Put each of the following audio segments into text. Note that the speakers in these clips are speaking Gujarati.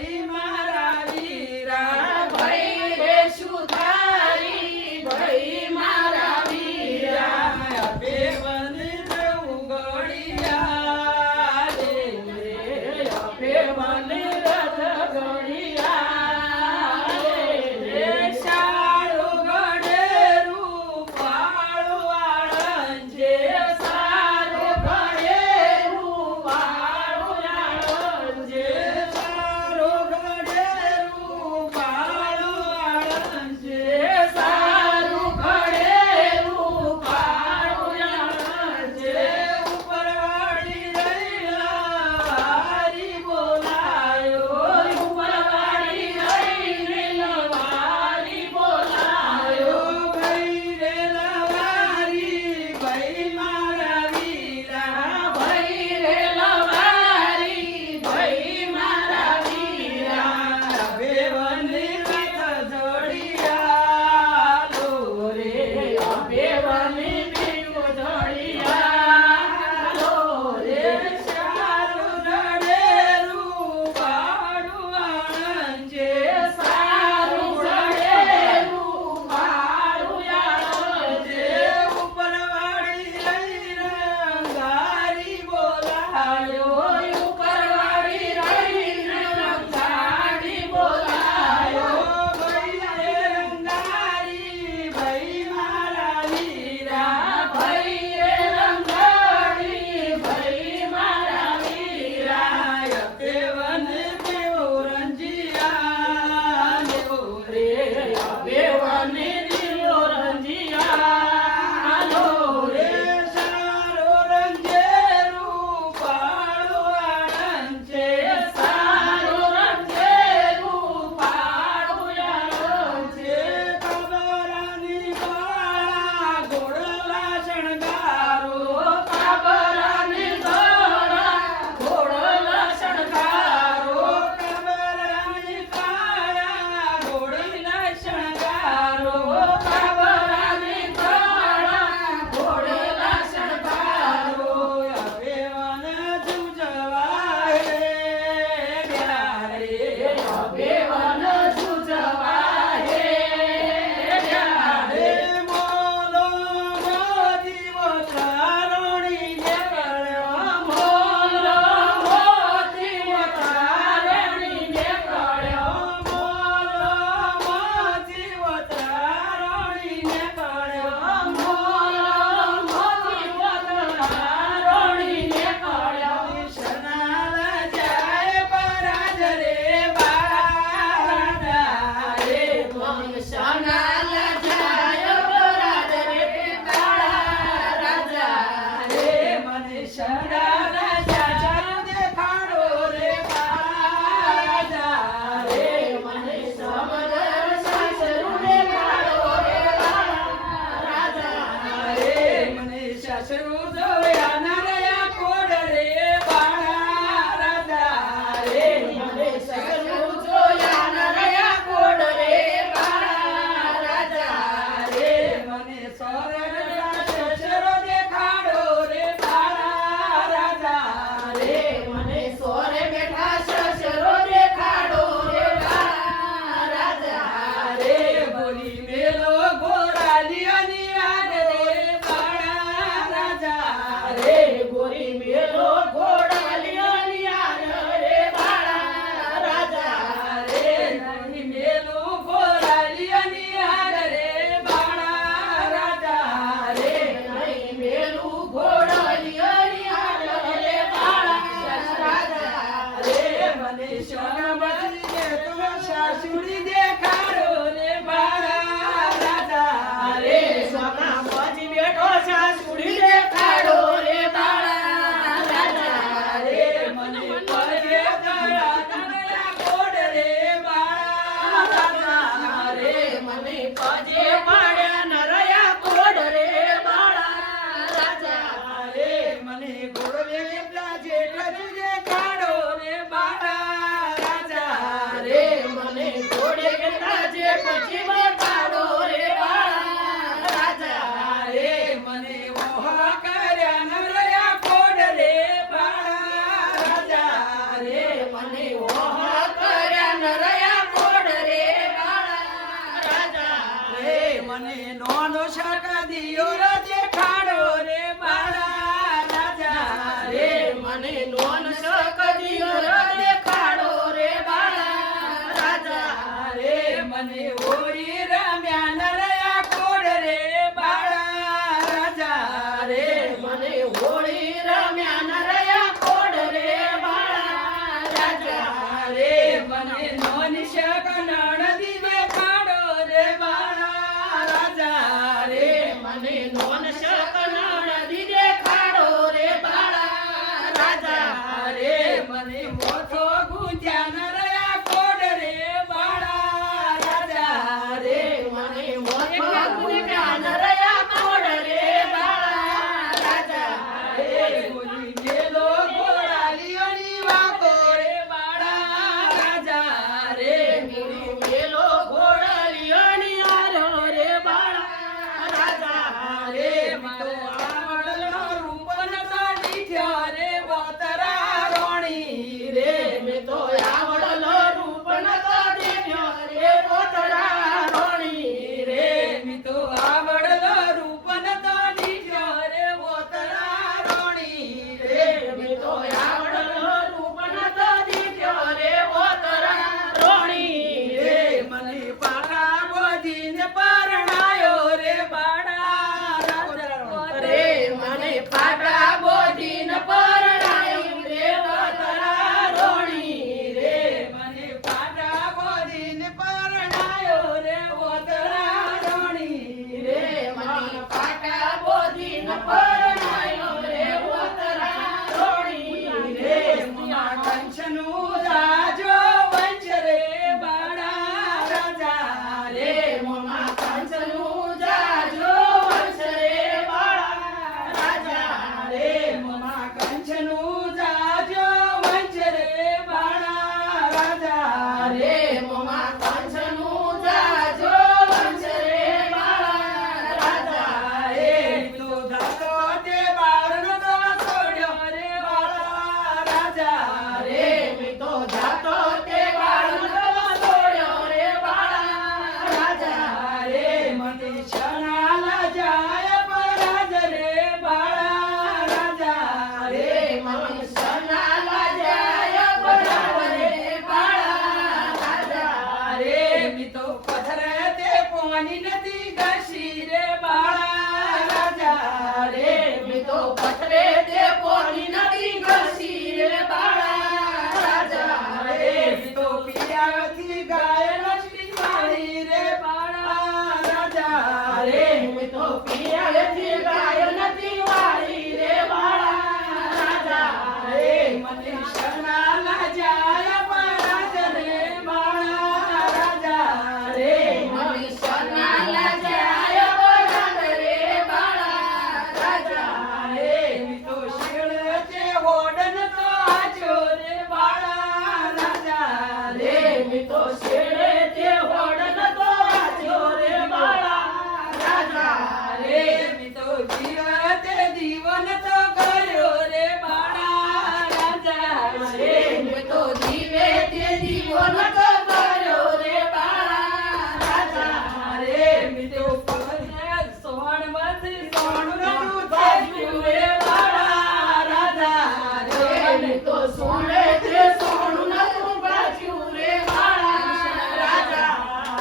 ભાઈ મારા વીરા ભાઈ રે સુધારી ભાઈ મારા વીરા બેવન ઉગડિયા રે બેવન રથ ગણિયા રે શાળો ગણેરું પાળો આળંજે સારો ગણેરું વાળું જે સારો ગણેરું પાળો આળંજે સારું ગણેરું વાળું જે ઉપરવાળી રૈલા હારી બોલાયો ઉપરવાળી રહીને લવારી બોલાયો ભાઈ રે લવારી ભાઈ મારા વીરા ભાઈ રે લવારી ભાઈ મારા વીરા બેવની રથ જોડિયા લો રે બેવની બીઓ ધડિયા લો રે સારું રડેરું પાડું આણંજે સારું ગણેરું વાળું જે ઉપરવાળી રૈલા ગારી બોલાયો ઉપરવાળી રહીને ગાડી બોલાયો ભાઈ રે રંગારી ભાઈ મારા વીરા ભાઈ રે રંગાડી ભાઈ મારા વીરા બેવન બેવો રંજિયા લેવો રે બેવને દિલો રંજિયા લો રે સારો રંજેરું પાળો આણંજે સારો રંગેલું પાડું જે કબરાની બાળા ગોળલા શણગારો કાબરાની ગોળા ઘોડલા શણગારો કબરાની બાળા ગોળલા શણગારો કાબરાની ગોળા ઘોડલા શણગારો બેવન જુજવા હે બ્યારે બેવન જુજવા હે હે મોલો મોદીવો તારણી નીકળ્યો મોલો મોતી તારણી નીકળ્યો મોલો મોદીવો તારણી નીકળ્યો મોલો મોતી તારણી નીકળ્યો શરણાલા જાય પરાજ રે બાળા રે મન શનાલ જાય રાજ રે કાળા રાજા રે મને શરણાલા જાય દેખાડો રે બાળા રે મને સમદર સાસરુને કાળો રે કાળા રાજા રે મને સાસરુ જોયા નરયા કોડ રે બાળા રાજા રે મને સગલું જોયા નરયા કોડ રે કાળા રાજા રે મને સોરઠના સસરો દેખાડો રે બાળા રાજા રે મને સોરે બેઠા સસરો દેખાડો રે કાળા રાજા રે બોલી મેલો ગોરાલિયાની આગ રે બાળા રાજા રે ગોરી મેલો ઘોડાલિયાની આન રે બાળા રાજા રે બોલી મેલો ગોરાલિયાની આગ રે બાળા રાજા રે નહીં મેલું ઘોડાલિયાની આન રે બાળા રાજા રે મને સોનમતી તો સાસુડી દેખાડો રે બાળા રાજા રે સોના બાજી બેઠો સાસુડી દેખાડો રે બાળા રાજા રે મને પગે દયા દયા કોડ રે બાળા રાજા રે મને પજે પાડ્યા નરયા કોડ રે બાળા રાજા રે મને ગોળવે કેટલા જેઠ દેખાડો રે બાળા રાજા રે મને ઘોડે મને નોનો શક દિયો રે દેખાડો રે બાળા રાજા રે મને નોન શકદિયો દેખાડો રે બાળા રાજા રે મને હોળી રમ્યા નરયા કોડ રે બાળા રાજા રે મને હોળી રમ્યા નરયા કોડ રે બાળા રાજા રે મને નોની શક નણદી દેખાડો રે બાળા રાજા રે મને નોન શકનણ દીદે ખાડો રે બાળા રાજા રે મને મોથો ગુંજ્યા નરયા કોડ રે બાળા રાજા રે મને મોથો ગુંજ્યા નરયા કોડ રે બાળા રાજા રે બોલી ગેલો ગોળાલીઓની વાતો રે બાળા રાજા રે મીરી મેલો ઘોડલિયોની આરો રે બાળા રાજા રે મારો આવડલો રૂપન તો દીઠ્યો રે બોતરા રોણી રે મેં તો આવડલો રૂપ નતો દેખ્યો રે પોતરા રોણી રે મી તો આવડલો રૂપન તો દીઠ્યો રે બોતરા રોણી રે મેં તો આવડલો રૂપ નતો દેખ્યો રે પોતરા રોણી રે મને પાટા બોધીને પરણાયો રે બાળા રાજા રે મને પાટા બોધીને પરણાયો રે પોતરા રોણી રે મને પાટા બોધીને પરણાયો રે બોતરા રોણી રે મને પાટા બોધીને પરણાયો રે પોતરા રોણી રે મા કંચનું જાજો વંશ રે બાળા રાજા રે મોમા કંચનું જાજો વંશ રે બાળા રાજા રે મા કંચનું જાજો વંશ રે બાળા રાજા રે મોમા કંચનું જાજો વંશ રે બાળા રાજા રે તો ધતો તે બાળનો તો છોડ્યો રે બાળા રાજા રે મેં તો જાતો તે બાળનો છોડ્યો રે બાળા રાજા રે મને શરણાલા જાય પરાજ રે બાળા રાજા રે મને સનાલા જાય પરાવ રે બાળા રાજા રે મી તો પથરે તે પોની નથી ઘસી રે બાળા રાજા રે મેં તો પથરે તે પોની નદી ઘસી રે બાળા રાજા રે મી તો પિયાવથી ગાય નચડી વાળી રે બાળા રાજા રે મેં તો પિયાવેથી ગાય નથી વાળી રે બાળા રાજા રે મને શરણાલા જાય પરાજ રે બાળા રાજા રે મને સનાલા જાય પરાગ રે બાળા રાજા રે મી તો શીળ તે હોડન તો આજો રે બાળા રાજા રે મેં તો શેડે તે હોડન તો આજો રે બાળા રાજા રે મી તો જીવ તે જીવન તો કર્યો રે બાળા રાજા રે મેં તો જીવે તે જીવન તો કર્યો રે બાળા રાજા રે મી તો પગને સોણમાંથી સોણનું થાક્યું રે બાળા રાજા રે મેં તો સોણે તે સોનું નતું બાજ્યું રે બાળા રાજા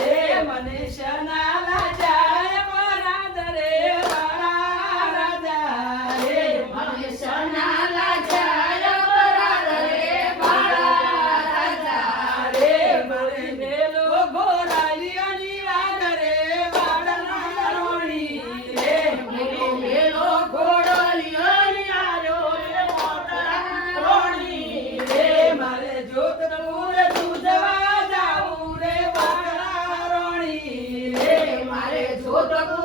રે મને શરણાલા જાય પરાજ રે બાળા રાજા રે મને સનાલા જાય પરાગ રે બાળા રાજા રે મને મેલો ઘોડાલીઓની વાગ રે બાળા રોણી રે મેરી મેલો ઘોડો લિયોની આર્યો રે મોતરા રોણી રે મારે જોધપુર દૂધવા જાવું રે બાળા રોણી રે મારે જોધપુર